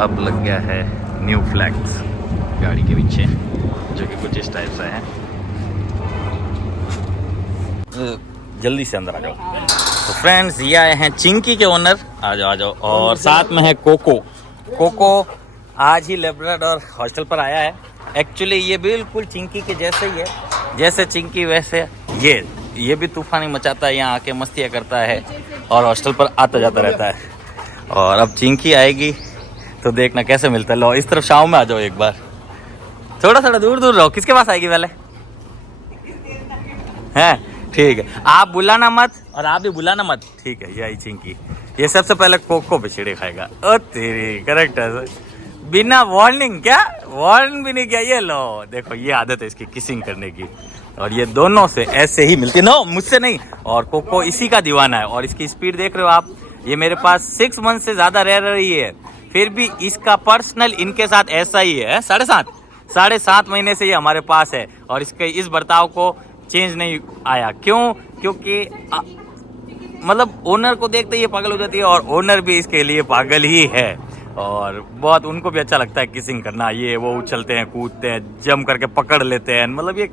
अब लग गया है न्यू फ्लैग्स गाड़ी के पीछे, जो कि कुछ इस टाइप से है। जल्दी से अंदर आ जाओ। तो फ्रेंड्स, ये आए हैं चिंकी के ओनर, आ जाओ आ जाओ। और साथ में है कोको। कोको आज ही लेब्राडोर हॉस्टल पर आया है। एक्चुअली ये बिल्कुल चिंकी के जैसे ही है, जैसे चिंकी वैसे ये भी तूफानी मचाता है, यहाँ आके मस्तियाँ करता है और हॉस्टल पर आता जाता रहता है। और अब चिंकी आएगी तो देखना कैसे मिलता है। लो इस तरफ शाम में आ जाओ एक बार, थोड़ा थोड़ा दूर दूर रहो। किसके पास आएगी पहले? हैं ठीक है, आप बुलाना मत और आप भी बुलाना मत, ठीक है। ये आई चिंकी, ये सबसे पहले कोको पे चिड़े खाएगा। ओ तेरी, करेक्ट है, बिना वार्निंग, क्या वार्निंग भी नहीं किया। ये लो देखो, ये आदत है इसकी किसिंग करने की, और ये दोनों से ऐसे ही मिलती। नो, मुझसे नहीं। और कोको इसी का दीवाना है, और इसकी स्पीड देख रहे हो आप। ये मेरे पास 6 मंथ से ज्यादा रह रही है, फिर भी इसका पर्सनल इनके साथ ऐसा ही है। 7.5 महीने से ये हमारे पास है, और इसके इस बर्ताव को चेंज नहीं आया। क्यों? क्योंकि मतलब ओनर को देखते ही ये पागल हो जाती है, और ओनर भी इसके लिए पागल ही है। और बहुत उनको भी अच्छा लगता है किसिंग करना। ये वो उछलते हैं, कूदते हैं, जम करके पकड़ लेते हैं। मतलब ये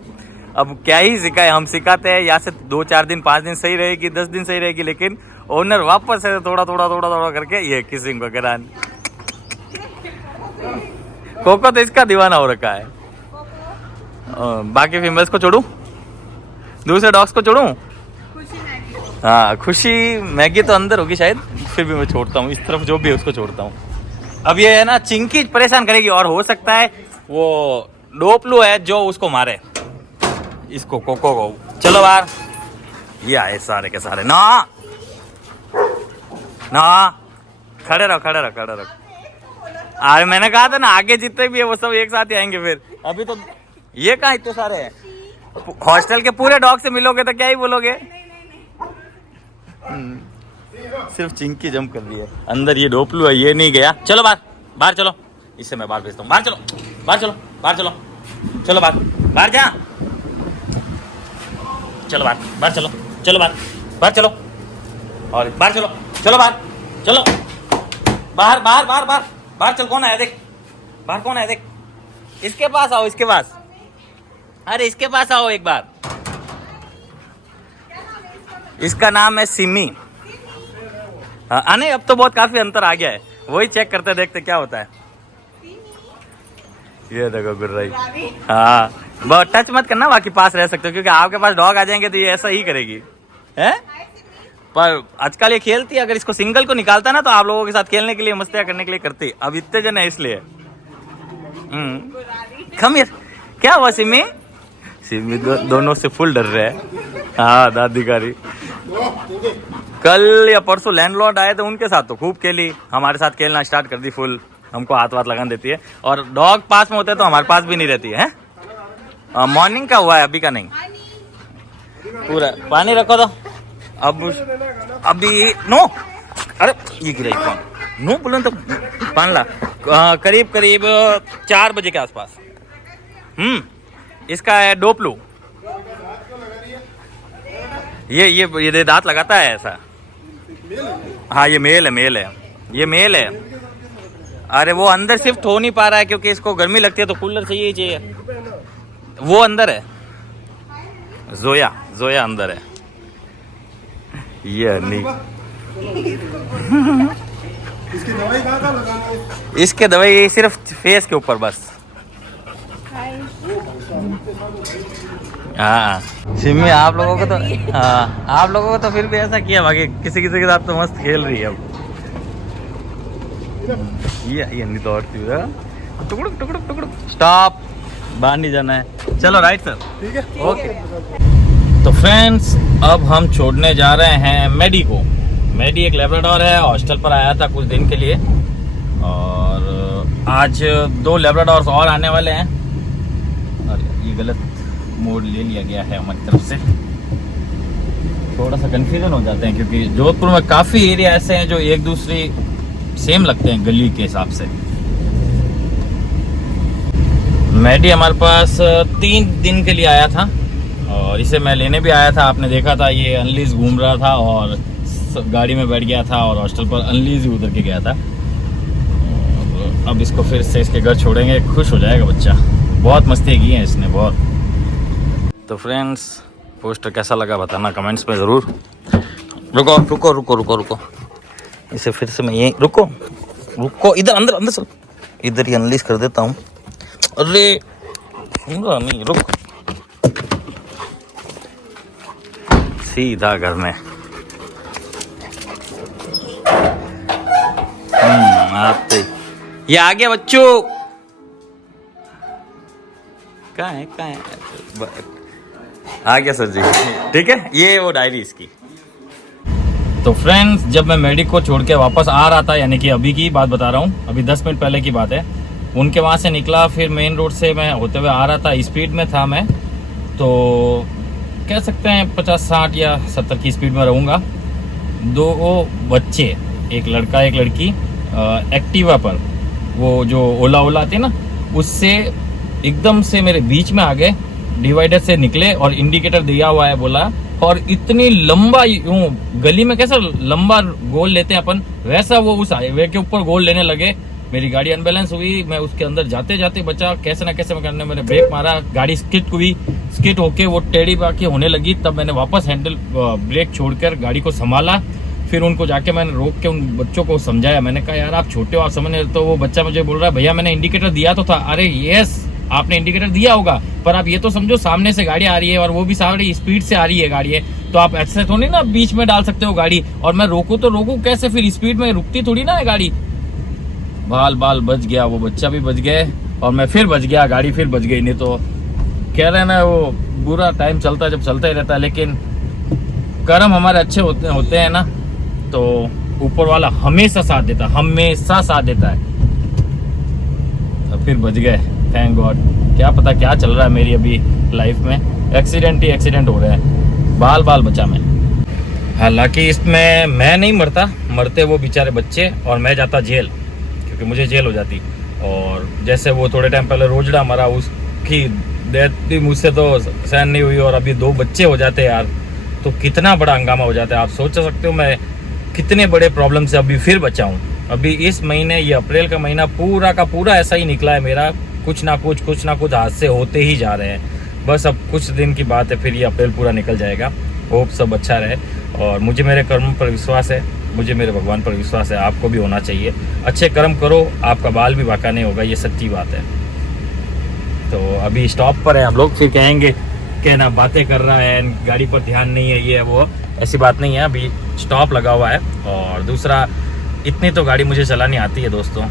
अब क्या ही सिखाए, हम सिखाते हैं। यहाँ से 2-4 दिन 5 दिन सही रहेगी, 10 दिन सही रहेगी, लेकिन ओनर वापस से थोड़ा करके ये किसिंग वगैरह। कोको तो इसका दीवाना हो रखा है। बाकी फीमेल्स को छोड़ूं, दूसरे डॉग्स को छोड़ूं? हाँ, खुशी मैगी तो अंदर होगी शायद, फिर भी मैं छोड़ता हूँ। इस तरफ जो भी है उसको छोड़ता हूँ। अब ये है ना, चिंकी परेशान करेगी, और हो सकता है वो डोपलू है जो उसको मारे, इसको कोको को। चलो बाहर। ये आए सारे के सारे। ना खड़े रहो। अरे मैंने कहा था ना, आगे जितने भी है वो सब एक साथ ही आएंगे। फिर अभी तो ये कहाँ इतने सारे हैं? हॉस्टल के पूरे डॉग से मिलोगे तो क्या ही बोलोगे। सिर्फ चिंकी जंप कर रही है अंदर। ये डोपलू है, ये नहीं गया। चलो बाहर चलो, इससे मैं बाहर भेजता हूँ। बाहर चलो बाहर जा। चलो बाहर चलो और बाहर चलो बाहर चल। कौन आया देख, बाहर कौन आया देख। इसके पास आओ, इसके पास। अरे इसके पास आओ एक बार। इसका नाम है सिमी। हाँ नहीं, अब तो बहुत काफी अंतर आ गया है। वही चेक करते देखते क्या होता है। ये देखो गुर्राई। हाँ, बहुत टच मत करना, बाकी पास रह सकते हो, क्योंकि आपके पास डॉग आ जाएंगे तो ये ऐसा ही करेगी है। पर आजकल ये खेलती है। अगर इसको सिंगल को निकालता ना तो आप लोगों के साथ खेलने के लिए, मस्तियाँ करने के लिए करती। अब इतने जन है इसलिए। खमीर, क्या हुआ सिमी? सिमी दोनों से फुल डर रहे हैं। हाँ, दादी कारी। कल या परसों लैंडलॉर्ड आए थे, उनके साथ तो खूब खेली। हमारे साथ खेलना स्टार्ट कर दी फुल। हमको हाथ लगा देती है, और डॉग पास में होते हैं तो हमारे पास भी नहीं रहती है। मॉर्निंग का हुआ है, अभी का नहीं। पूरा पानी रखो तो। अब अभी नो, अरे ये गिराई कौन? नो बोलो तो पान ला। करीब 4 बजे के आसपास। इसका है डोपलू। ये दांत लगाता है ऐसा। हाँ, ये मेल है। अरे वो अंदर शिफ्ट हो नहीं पा रहा है, क्योंकि इसको गर्मी लगती है तो कूलर चाहिए। वो अंदर है, जोया अंदर है। ये नहीं। इसके दवाई सिर्फ फेस के ऊपर बस। हाँ सिमी, आप लोगों को तो फिर भी ऐसा किया, बाकी किसी के साथ तो मस्त खेल रही है। अब ये नहीं दौड़ती है। टुकड़ुक स्टॉप, बाहर नहीं जाना है। चलो राइट सर, ठीक है, ओके। तो फ्रेंड्स, अब हम छोड़ने जा रहे हैं मैडी को। मैडी एक लेब्राडोर है, हॉस्टल पर आया था कुछ दिन के लिए, और आज 2 लेब्राडोर्स और आने वाले हैं। और ये गलत मोड़ ले लिया गया है हमारी तरफ से। थोड़ा सा कंफ्यूजन हो जाते हैं, क्योंकि जोधपुर में काफ़ी एरिया ऐसे हैं जो एक दूसरे सेम लगते हैं गली के हिसाब से। मैडी हमारे पास 3 दिन के लिए आया था, और इसे मैं लेने भी आया था। आपने देखा था ये अनलीज घूम रहा था और गाड़ी में बैठ गया था, और हॉस्टल पर अनलीज ही उतर के गया था। अब इसको फिर से इसके घर छोड़ेंगे, खुश हो जाएगा बच्चा। बहुत मस्ती की है इसने, बहुत। तो फ्रेंड्स, पोस्टर कैसा लगा बताना कमेंट्स में ज़रूर। रुको रुको रुको रुको रुको, इसे फिर से मैं यहीं, रुको रुको, इधर अंदर अंदर चल, इधर ही अनलीज कर देता हूँ। अरे नहीं, रुक, सीधा घर में। आते ये आ गया बच्चों। कहाँ है आ गया सर जी, ठीक है। ये वो डायरी इसकी। तो फ्रेंड्स, जब मैं मेडिक को छोड़ के वापस आ रहा था, यानी कि अभी की बात बता रहा हूँ, अभी 10 मिनट पहले की बात है, उनके वहाँ से निकला, फिर मेन रोड से मैं होते हुए आ रहा था, स्पीड में था मैं, तो कह सकते हैं 50, 60 या 70 की स्पीड में रहूँगा। 2 बच्चे, एक लड़का एक लड़की, एक्टिवा पर, वो जो ओला आती है ना, उससे एकदम से मेरे बीच में आ गए, डिवाइडर से निकले और इंडिकेटर दिया हुआ है बोला, और इतनी लंबा, यूं गली में कैसा लंबा गोल लेते हैं अपन, वैसा वो उस हाईवे के ऊपर गोल लेने लगे। मेरी गाड़ी अनबैलेंस हुई, मैं उसके अंदर जाते जाते बचा, कैसे ना कैसे करने मैंने ब्रेक मारा, गाड़ी स्किट हुई, स्किट होके वो टेढ़ी बाकी होने लगी। तब मैंने वापस हैंडल ब्रेक छोड़कर गाड़ी को संभाला, फिर उनको जाके मैंने रोक के उन बच्चों को समझाया। मैंने कहा यार आप छोटे हो, आप समझ नहीं। तो वो बच्चा मुझे बोल रहा है भैया मैंने इंडिकेटर दिया तो था। अरे यस, आपने इंडिकेटर दिया होगा, पर आप ये तो समझो सामने से गाड़ी आ रही है और वो भी सारी स्पीड से आ रही है गाड़ी है, तो आप ऐसे थोड़ी ना बीच में डाल सकते हो गाड़ी, और मैं रोकू तो रोकू कैसे, फिर स्पीड में रुकती थोड़ी ना है गाड़ी। बाल बच गया, वो बच्चा भी बच गए और मैं फिर बच गया, गाड़ी फिर बच गई। नहीं तो कह रहे ना, वो बुरा टाइम चलता जब चलता ही रहता है, लेकिन कर्म हमारे अच्छे होते हैं ना, तो ऊपर वाला हमेशा साथ देता है। तो फिर बच गए, थैंक गॉड। क्या पता क्या चल रहा है मेरी अभी लाइफ में, एक्सीडेंट ही एक्सीडेंट हो रहे हैं, बाल बचा मैं। हालांकि इसमें मैं नहीं मरता, मरते वो बेचारे बच्चे, और मैं जाता जेल, क्योंकि मुझे जेल हो जाती। और जैसे वो थोड़े टाइम पहले रोजड़ा मरा, उसकी डेथ भी मुझसे तो सहन नहीं हुई, और अभी 2 बच्चे हो जाते यार, तो कितना बड़ा हंगामा हो जाता है। आप सोच सकते हो मैं कितने बड़े प्रॉब्लम से अभी फिर बचा हूँ। अभी इस महीने, ये अप्रैल का महीना पूरा का पूरा ऐसा ही निकला है मेरा, कुछ ना कुछ हादसे होते ही जा रहे हैं। बस अब कुछ दिन की बात है, फिर ये अप्रैल पूरा निकल जाएगा। होप सब अच्छा रहे, और मुझे मेरे कर्म पर विश्वास है, मुझे मेरे भगवान पर विश्वास है, आपको भी होना चाहिए। अच्छे कर्म करो, आपका बाल भी बाका नहीं होगा, ये सच्ची बात है। तो अभी स्टॉप पर है हम लोग, फिर कहेंगे कहना बातें कर रहा है, गाड़ी पर ध्यान नहीं है, ये है वो, ऐसी बात नहीं है। अभी स्टॉप लगा हुआ है, और दूसरा इतनी तो गाड़ी मुझे चलानी आती है दोस्तों,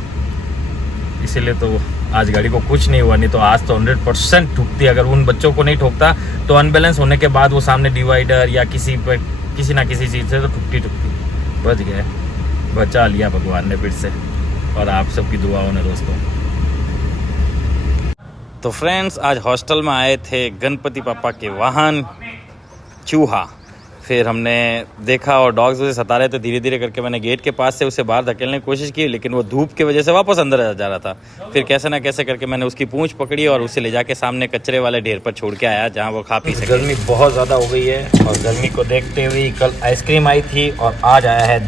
इसीलिए तो आज गाड़ी को कुछ नहीं हुआ। नहीं तो आज तो 100% ठुकती। अगर उन बच्चों को नहीं ठोकता तो अनबैलेंस होने के बाद वो सामने डिवाइडर या किसी ना किसी चीज़ से तो ठुकती बच गए, बचा लिया भगवान ने फिर से, और आप सबकी दुआओं ने दोस्तों। तो फ्रेंड्स, आज हॉस्टल में आए थे गणपति पापा के वाहन चूहा, फिर हमने देखा और डॉग्स उसे सता रहे, तो धीरे धीरे करके मैंने गेट के पास से उसे बाहर धकेलने की कोशिश की, लेकिन वो धूप की वजह से वापस अंदर जा रहा था। फिर कैसे ना कैसे करके मैंने उसकी पूंछ पकड़ी और उसे ले जाके सामने कचरे वाले ढेर पर छोड़ के आया, जहाँ वो खा पी सके। गर्मी बहुत ज़्यादा हो गई है, और गर्मी को देखते हुए कल आइसक्रीम आई थी, और आज आया है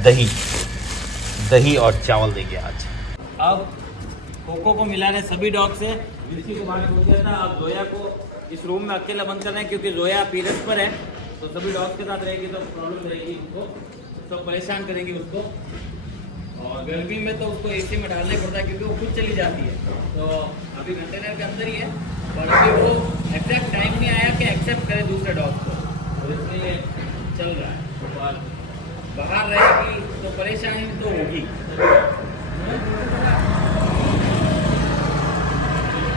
दही और चावल देंगे आज। अब कोको को मिला रहे सभी डॉग से, जिसकी को बाहर छोड़ दिया था। अब जोया को इस रूम में अकेला बंद कर रहे हैं, क्योंकि जोया पीरियड्स पर है, तो सभी डॉग्स के साथ रहेगी तो प्रॉब्लम रहेगी उसको, तो परेशान करेंगी उसको। और गर्मी में तो उसको एसी में डालना पड़ता है, क्योंकि वो खुद चली जाती है। तो अभी कंटेनर के अंदर ही है, और अभी वो एग्जैक्ट टाइम नहीं आया कि एक्सेप्ट करे दूसरे डॉग को, तो इसलिए चल रहा है। और बाहर रहेगी तो परेशानी तो होगी।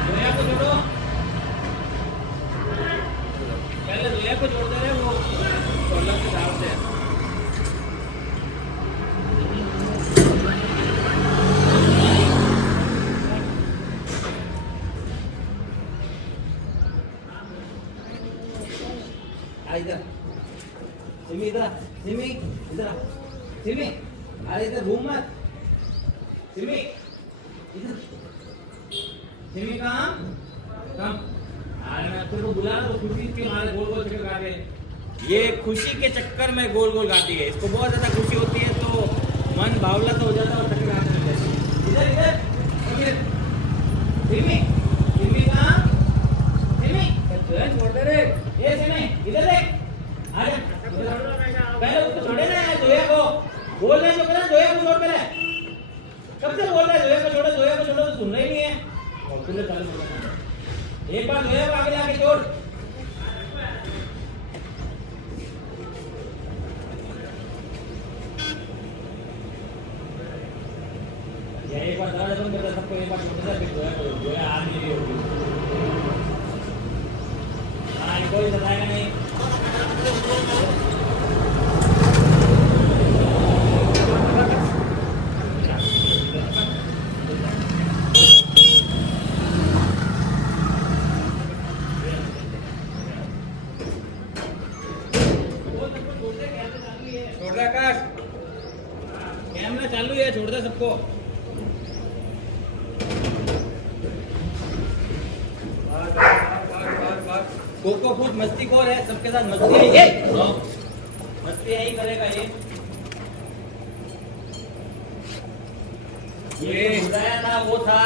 जोया को जोड़ो, पहले जोया को जोड़ दे रहे वो अलग हिसाब से। इधर सिमी, अरे इधर घूम मत सिमी, इधर सिमी कहाँ कम। अरे मैं तेरे को बुला रहा हूँ, खुशी के मारे गोल गोल चक्कर काट रहे हैं। ये खुशी के चक्कर में गोल गोल गाती है, इसको बहुत ज्यादा खुशी होती है तो मन बावला तो हो जाता है और चक्कर काटने लगती है। इधर कब से बोल रहा है जोया को छोड़ो तो सुनना ही नहीं है। एक बार जोया को आगे जाके छोड़। ये एक बार दरवाजा बंद करता सबको, एक बार छोड़ देता, फिर जोया आज नहीं होगी। हाँ, कोई बताएगा नहीं। कैमरा चालू है, छोड़ दे सबको। कोको खुद मस्तीखोर है, सबके साथ मस्ती है, मस्ती यही करेगा ये बुलाया था, वो था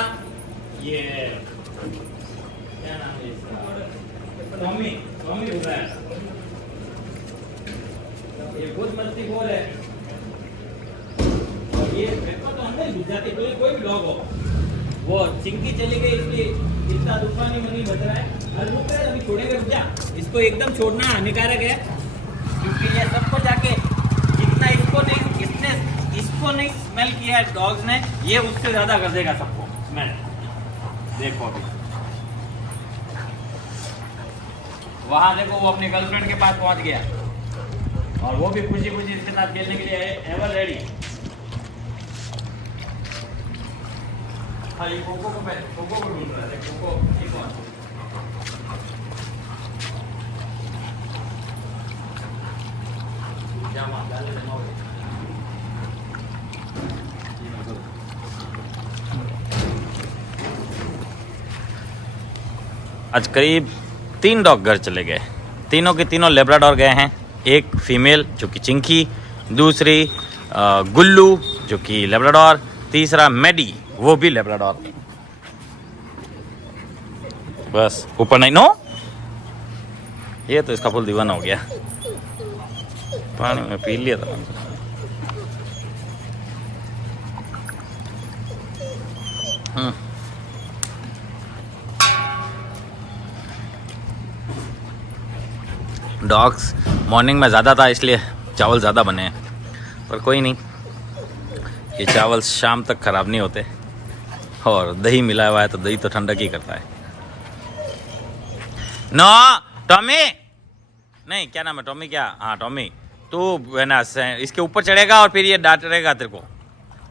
ये क्या नाम है इसका, टॉमी बुलाया था। ये खुद मस्तीखोर है और ये पेपर तो अंदर घुस जाते, कोई भी डॉग हो। वो चिंकी चली गई इसलिए इतना तूफानी मनी बच रहा है। अभी छोड़ेगा रुक जा, इसको एकदम छोड़ना हानिकारक है, क्योंकि ये सबको जाके जितना इसको नहीं स्मेल किया है डॉग्स ने, ये उससे ज्यादा कर देगा सबको स्मेल। देखो अभी वहां देखो, वो अपने गर्लफ्रेंड के पास पहुंच गया और वो भी खुशी खुशी इसके साथ खेलने के लिए एवर रेडी। हाँ, ये कोको को ढूंढ रहा है। कोको ठीक है, आज करीब 3 डॉग घर चले गए। तीनों के तीनों लेब्राडोर गए हैं। एक फीमेल जो कि चिंकी, दूसरी गुल्लू जो कि लेब्राडोर, तीसरा मैडी वो भी लेब्राडोर। बस ऊपर नहीं नो, ये तो इसका फुल दीवाना हो गया, पानी में पी लिया था। डॉग्स मॉर्निंग में ज़्यादा था इसलिए चावल ज़्यादा बने हैं, पर कोई नहीं, ये चावल शाम तक ख़राब नहीं होते। और दही मिला हुआ है तो दही तो ठंडक ही करता है। नो टॉमी, नहीं क्या नाम है टॉमी, क्या, हाँ टॉमी, तू है ना इसके ऊपर चढ़ेगा और फिर ये डांटेगा तेरे को।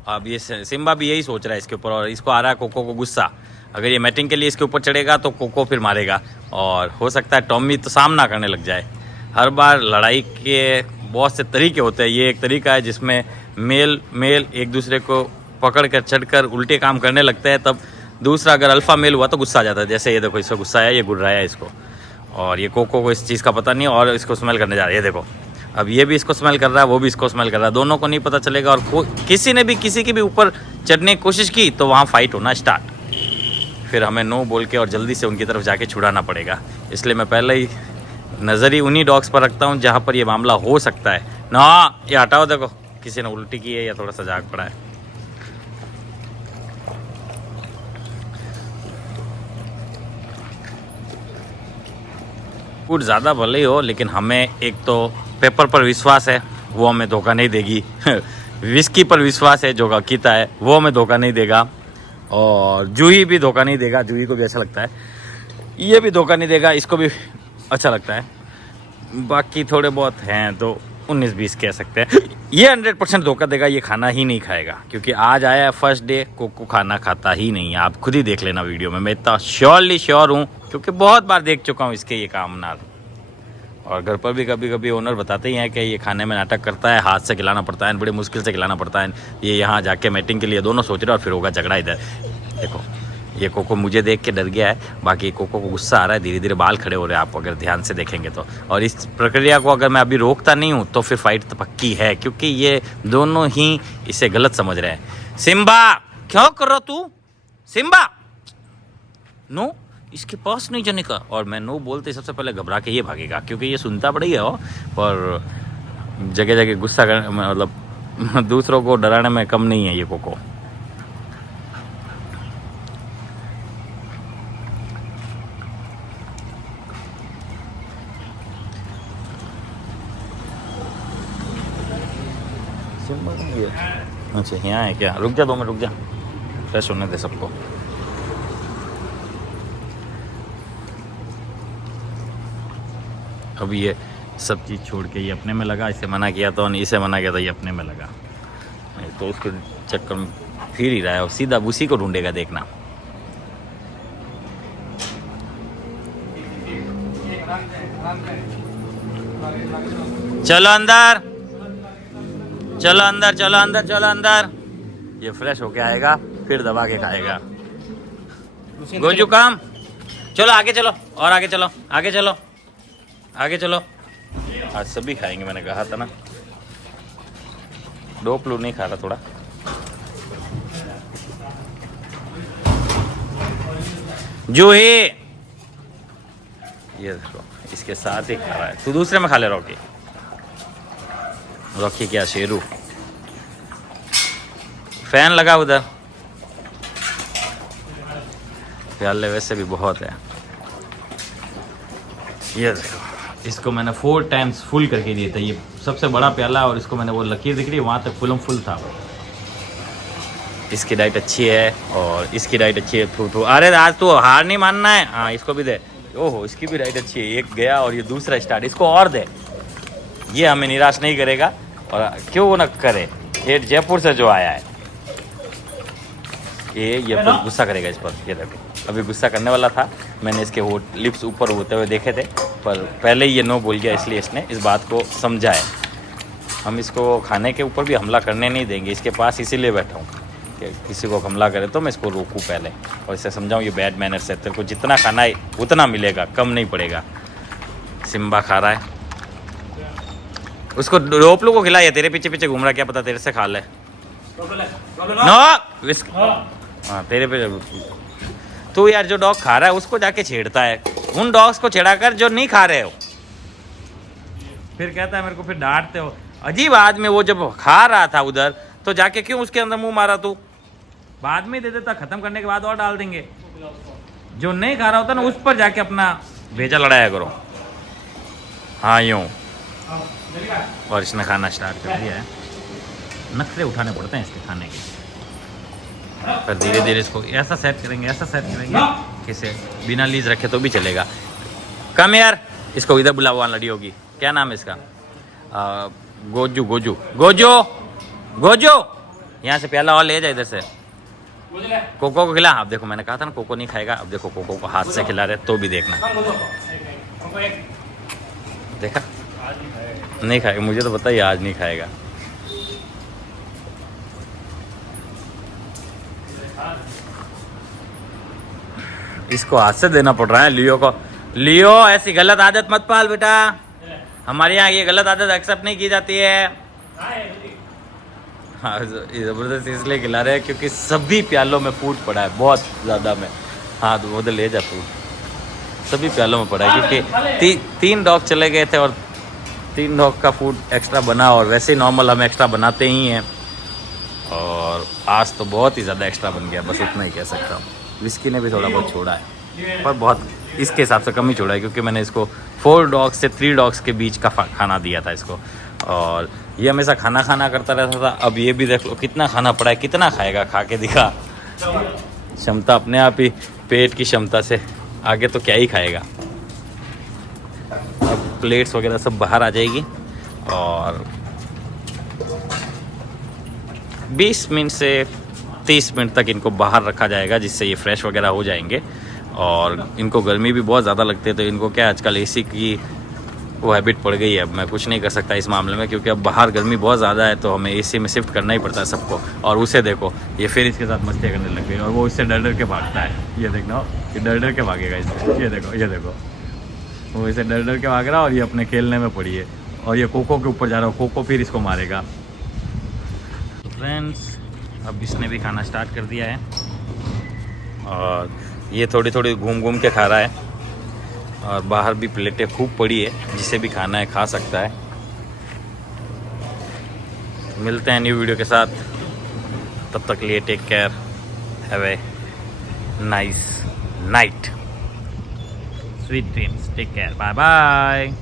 अब ये सिम्बा भी यही सोच रहा है इसके ऊपर, और इसको आ रहा है कोको को गुस्सा। अगर ये मैटिंग के लिए इसके ऊपर चढ़ेगा तो कोको फिर मारेगा, और हो सकता है टॉमी तो सामना करने लग जाए। हर बार लड़ाई के बहुत से तरीके होते हैं, ये एक तरीका है जिसमें मेल एक दूसरे को पकड़ कर चढ़कर उल्टे काम करने लगते हैं। तब दूसरा अगर अल्फा मेल हुआ तो गुस्सा आ जाता है। जैसे ये देखो, इसको गुस्सा है, ये गुर्राया है इसको, और ये कोको को इस चीज़ का पता नहीं और इसको स्मेल करने जा रहा है। ये देखो, अब ये भी इसको स्मेल कर रहा है, वो भी इसको स्मेल कर रहा है, दोनों को नहीं पता चलेगा। और किसी ने भी किसी के भी ऊपर चढ़ने की कोशिश की तो वहाँ फाइट होना स्टार्ट। फिर हमें नो बोल के और जल्दी से उनकी तरफ जाके छुड़ाना पड़ेगा। इसलिए मैं पहले ही नज़र ही उन्हीं डॉग्स पर रखता हूँ जहाँ पर ये मामला हो सकता है। ना ये हटाओ, देखो किसी ने उल्टी की है या थोड़ा सा जाग पड़ा है। फूड ज़्यादा भले ही हो, लेकिन हमें एक तो पेपर पर विश्वास है, वो हमें धोखा नहीं देगी। विस्की पर विश्वास है, जो अकीता है वो हमें धोखा नहीं देगा, और जूही भी धोखा नहीं देगा, जूही को भी अच्छा लगता है। ये भी धोखा नहीं देगा, इसको भी अच्छा लगता है। बाकी थोड़े बहुत हैं तो 19-20 कह सकते हैं। ये 100% धोखा देगा, ये खाना ही नहीं खाएगा, क्योंकि आज आया है फर्स्ट डे, कोको खाना खाता ही नहीं है। आप खुद ही देख लेना वीडियो में, मैं इतना श्योर हूँ, क्योंकि बहुत बार देख चुका हूँ इसके ये काम ना। और घर पर भी कभी कभी ओनर बताते ही हैं कि ये खाने में नाटक करता है, हाथ से खिलाना पड़ता है, बड़ी मुश्किल से खिलाना पड़ता है। ये यहाँ जाके मैटिंग के लिए दोनों सोच रहे हैं और फिर होगा झगड़ा इधर। देखो ये कोको मुझे देख के डर गया है, बाकी कोको को गुस्सा आ रहा है, धीरे धीरे बाल खड़े हो रहे हैं आप अगर ध्यान से देखेंगे तो। और इस प्रक्रिया को अगर मैं अभी रोकता नहीं हूँ तो फिर फाइट तो पक्की है, क्योंकि ये दोनों ही इसे गलत समझ रहे हैं। सिम्बा क्यों कर रहा तू, सिम्बा नो, इसके पास नहीं जाने का। और मैं नो बोलते सबसे पहले घबरा के ये भागेगा, क्योंकि ये सुनता बड़ा ही है पर जगह जगह गुस्सा कर, मतलब दूसरों को डराने में कम नहीं है ये कोको। ये अच्छा यहाँ है क्या? रुक जा 2 मिनट, रुक जा, फ्रेश होने दे सबको। अब ये सब चीज़ छोड़ के ये अपने में लगा, इसे मना किया तो इसे मना किया तो ये अपने में लगा, नहीं तो उसके चक्कर में फिर ही रहा है और सीधा उसी को ढूंढेगा, देखना। चलो अंदर, चलो अंदर, चलो अंदर, चलो अंदर। ये फ्रेश होके आएगा फिर दबा के खाएगा। गोजू काम, चलो आगे चलो, और आगे चलो, आगे चलो, आगे चलो। आज सभी खाएंगे, मैंने कहा था ना। डोपलू नहीं खा रहा थोड़ा। जूही, ये देखो इसके साथ ही खा रहा है। तू दूसरे में खा ले रॉकी। रॉकी क्या शेरू। फैन लगा उधर, प्याले वैसे भी बहुत है। ये देखो इसको मैंने 4 टाइम्स फुल करके दिया था। ये सबसे बड़ा प्याला और इसको मैंने वो लकीर दिख रही है वहाँ तक फुल था। इसकी डाइट अच्छी है और इसकी डाइट अच्छी है। थू अरे आज तू हार नहीं मानना है। हाँ इसको भी दे। ओहो इसकी भी डाइट अच्छी है। एक गया और ये दूसरा स्टार्ट, इसको और दे। ये हमें निराश नहीं करेगा और क्यों न करे। ये जयपुर से जो आया है ये पर गुस्सा करेगा इस पर। ये देखो अभी गुस्सा करने वाला था, मैंने इसके लिप्स ऊपर होते हुए देखे थे पर पहले ही ये नो बोल गया, इसलिए इसने इस बात को समझा है। हम इसको खाने के ऊपर भी हमला करने नहीं देंगे इसके पास, इसीलिए बैठा हूँ कि किसी को हमला करे तो मैं इसको रोकूँ पहले और इसे समझाऊँ ये बैड मैनर्स है। तेरे को जितना खाना है उतना मिलेगा, कम नहीं पड़ेगा। सिम्बा खा रहा है, उसको डोपलू को खिलाया, तेरे पीछे पीछे घूम रहा, क्या पता तेरे से खा ले। नो हाँ तेरे पे तू यार जो डॉग खा रहा है उसको जाके छेड़ता है। उन डॉग्स को छेड़ा कर जो नहीं खा रहे हो, फिर कहता है मेरे को, फिर डांटते हो। अजीब आदमी, वो जब खा रहा था उधर तो जाके क्यों उसके अंदर मुंह मारा तू? बाद में दे देता, खत्म करने के बाद और डाल देंगे। जो नहीं खा रहा होता ना उस पर जाके अपना भेजा लड़ाया करो। हाँ यूँ। और इसने खाना स्टार्ट कर दिया है। नखरे उठाने पड़ते हैं इसके खाने के, पर धीरे धीरे इसको ऐसा सेट करेंगे, ऐसा सेट करेंगे कि इसे बिना लीज रखे तो भी चलेगा। कम यार, इसको इधर बुला, वहाँ लड़ी होगी। क्या नाम है इसका? गोजू गोजू गोजू गोजू। यहाँ से प्याला और ले जा इधर से। कोको को खिला। अब देखो मैंने कहा था ना कोको नहीं खाएगा। अब देखो कोको को हाथ से खिला रहे तो भी देखना। देखा नहीं खाएगा, मुझे तो पता ही आज नहीं खाएगा। इसको हाथ से देना पड़ रहा है लियो को। लियो ऐसी गलत आदत मत पाल बेटा, हमारे यहाँ ये गलत आदत एक्सेप्ट नहीं की जाती है। हाँ ज़बरदस्ती इसलिए खिला रहे हैं क्योंकि सभी प्यालों में फूड पड़ा है बहुत ज़्यादा में। हाँ तो उधर ले जा फूड, सभी प्यालों में पड़ा है क्योंकि 3 डॉग चले गए थे और 3 डॉग का फूड एक्स्ट्रा बना। और वैसे ही नॉर्मल हम एक्स्ट्रा बनाते ही हैं और आज तो बहुत ही ज़्यादा एक्स्ट्रा बन गया, बस उतना ही कह सकता हूँ। विस्की ने भी थोड़ा बहुत छोड़ा है पर बहुत इसके हिसाब से कम ही छोड़ा है क्योंकि मैंने इसको 4 डॉग्स से 3 डॉग्स के बीच का खाना दिया था इसको और ये हमेशा खाना करता रहता था। अब ये भी देख लो कितना खाना पड़ा है, कितना खाएगा, खा के दिखा। क्षमता अपने आप ही, पेट की क्षमता से आगे तो क्या ही खाएगा। अब प्लेट्स वगैरह सब बाहर आ जाएगी और 20 मिनट से 30 मिनट तक इनको बाहर रखा जाएगा जिससे ये फ्रेश वगैरह हो जाएंगे। और इनको गर्मी भी बहुत ज़्यादा लगती है तो इनको क्या आजकल एसी की वो हैबिट पड़ गई है। अब मैं कुछ नहीं कर सकता इस मामले में क्योंकि अब बाहर गर्मी बहुत ज़्यादा है तो हमें एसी में शिफ्ट करना ही पड़ता है सबको। और उसे देखो ये फिर इसके साथ मस्ती करने लग गई और वो इससे डर के भागता है। ये देखना, ये डर के भागेगा इससे। ये देखो वो इसे डर के भाग रहा है और ये अपने खेलने में पड़ी है और ये कोको के ऊपर जा रहा है। कोको फिर इसको मारेगा। फ्रेंड्स अब इसने भी खाना स्टार्ट कर दिया है और ये थोड़ी थोड़ी घूम के खा रहा है और बाहर भी प्लेटें खूब पड़ी है, जिसे भी खाना है खा सकता है। मिलते हैं न्यू वीडियो के साथ, तब तक लिए take care, have a nice night, sweet dreams, take care, bye bye.